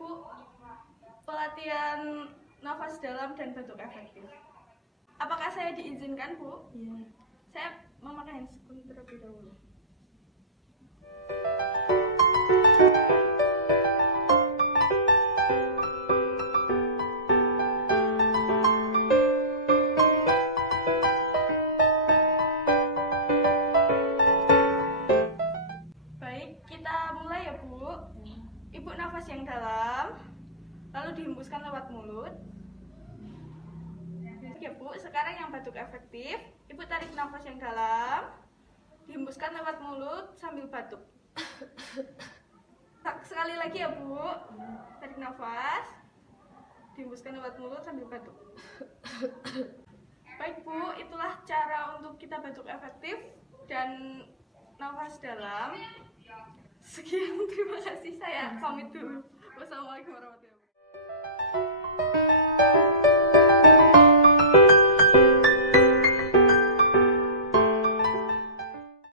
Bu, pelatihan nafas dalam dan batuk efektif. Apakah saya diizinkan, Bu? Iya. Saya memakai handscoon terlebih dahulu. Baik, kita mulai ya, Bu. Ibu nafas yang dalam, lalu dihembuskan lewat mulut. Ya, Bu, sekarang yang batuk efektif. Ibu tarik nafas yang dalam, dihembuskan lewat mulut sambil batuk. Sekali lagi ya, Bu. Tarik nafas, dihembuskan lewat mulut sambil batuk. Baik, Bu, itulah cara untuk kita batuk efektif dan nafas dalam. Sekian, terima kasih. Saya pamit dulu. Wassalamualaikum warahmatullahi wabarakatuh.